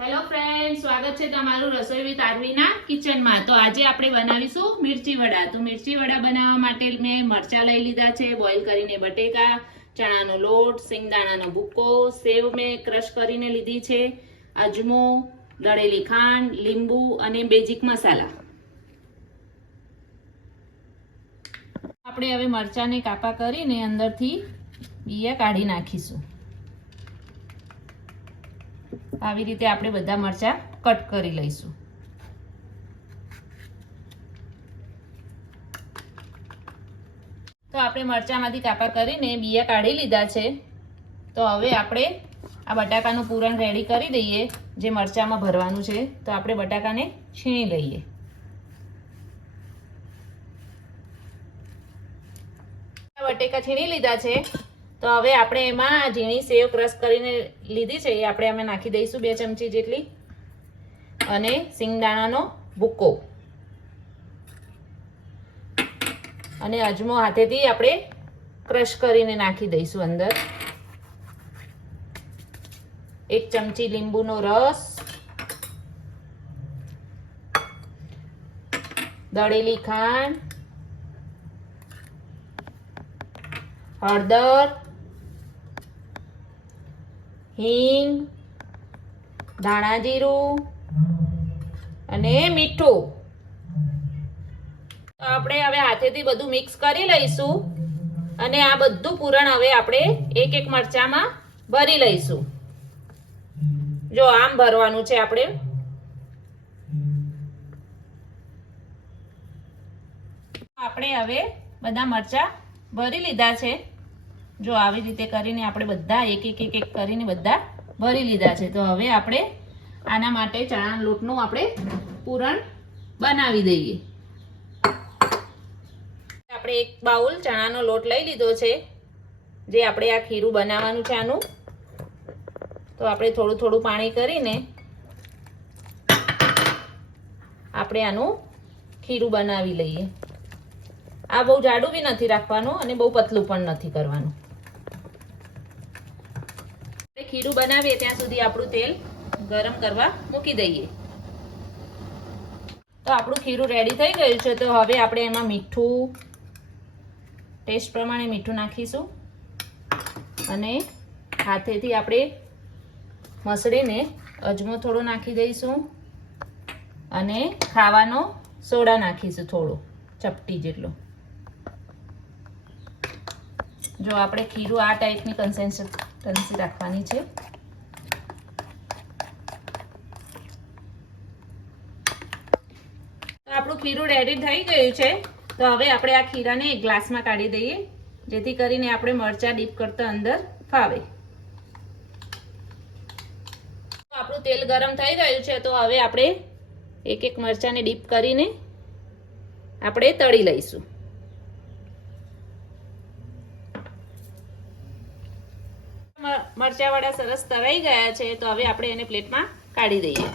Hello friend, સ્વાગત છે તમારું રસોઈ વિથ આરવીના કિચનમાં। તો આજે આપણે બનાવીશું મિર્ચી વડા। તો મિર્ચી વડા બનાવવા માટે મેં મરચાં લઈ લીધા છે, બોઇલ કરીને બટેકા, ચણાનો લોટ, સિંગદાણાનો ભૂકો, સેવ મેં ક્રશ કરીને લીધી છે, અજમો, દળેલી ખાંડ, લીંબુ અને બેઝિક મસાલા। આપણે હવે મરચાંને કાપા કરીને અંદરથી બીયા કાઢી નાખીશું। આવી રીતે આપણે બધા મરચાં કટ કરી લઈશું। તો આપણે મરચાંમાંથી કાપા કરીને બીયા કાઢી લીધા છે। તો હવે આપણે આ બટાકાનું પૂરણ રેડી કરી દઈએ, જે મરચાંમાં ભરવાનું છે। તો આપણે બટાકાને છીણી લઈએ। બટેકા છીણી લીધા છે। તો હવે આપણે એમાં ઝીણી સેવ ક્રશ કરીને લીધી છે, એ આપણે એમાં નાખી દઈશું 2 ચમચી જેટલી, અને સિંગદાણાનો ભૂકો અને અજમો હાથેથી આપણે ક્રશ કરીને નાખી દઈશું અંદર। 1 ચમચી લીંબુનો રસ, દળેલી ખાંડ, હળદર, હિંગ, ધાણા જીરું અને મીઠું। આપણે હવે હાથેથી બધું મિક્સ કરી લઈશું અને આ બધું પૂરણ હવે આપણે એક એક મરચામાં ભરી લઈશું। જો આમ ભરવાનું છે આપણે। આપણે હવે બધા મરચા ભરી લીધા છે। જો આવી રીતે કરીને આપણે બધા એક એક કરીને બધા ભરી લીધા છે। તો હવે આપણે આના માટે ચણાના લોટનું આપણે પૂરણ બનાવી દઈએ। આપણે એક બાઉલ ચણાનો લોટ લઈ લીધો છે, જે આપણે આ ખીરું બનાવવાનું છે આનું। તો આપણે થોડું થોડું પાણી કરીને આપણે આનું ખીરું બનાવી લઈએ। આ બહુ જાડું બી નથી રાખવાનું અને બહુ પતલું પણ નથી કરવાનું। ખીરું બનાવીએ ત્યાં સુધી આપણું તેલ ગરમ કરવા મૂકી દઈએ। તો આપણું ખીરું રેડી થઈ ગયું છે। તો હવે આપણે એમાં મીઠું, ટેસ્ટ પ્રમાણે મીઠું નાખીશું અને હાથેથી આપણે મસળીને અજમો થોડો નાખી દઈશું અને ખાવાનો સોડા નાખીશું થોડો, ચપટી જેટલો। જો આપણે ખીરું આ ટાઈપની કન્સિસ્ટન્સી રાખવાની છે। તો આપણું ખીરું રેડી થઈ ગયું છે। તો હવે આપણે આ ખીરાને એક ગ્લાસમાં કાઢી દઈએ, જેથી કરીને આપણે મરચાં ડીપ કરતા અંદર ફાવે। આપણું તેલ ગરમ થઈ ગયું છે। તો હવે આપણે એક એક મરચાંને ડીપ કરીને આપણે તળી લઈશું। મરચાં વડા સરસ તળાઈ ગયા છે। તો હવે આપણે એને પ્લેટમાં કાઢી દઈએ।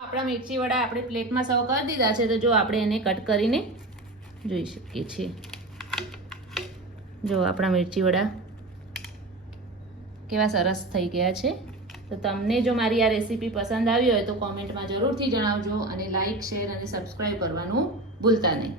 આપણા મિર્ચી વડા આપણે પ્લેટમાં સર્વ કરી દીધા છે। તો જો આપણે એને કટ કરીને જોઈ શકીએ છીએ। જો આપણા મિર્ચી વડા કેવા સરસ થઈ ગયા છે। તો તમને જો મારી આ રેસીપી પસંદ આવી હોય તો કોમેન્ટમાં જરૂરથી જણાવજો અને લાઈક, શેર અને સબસ્ક્રાઈબ કરવાનું ભૂલતા નહીં।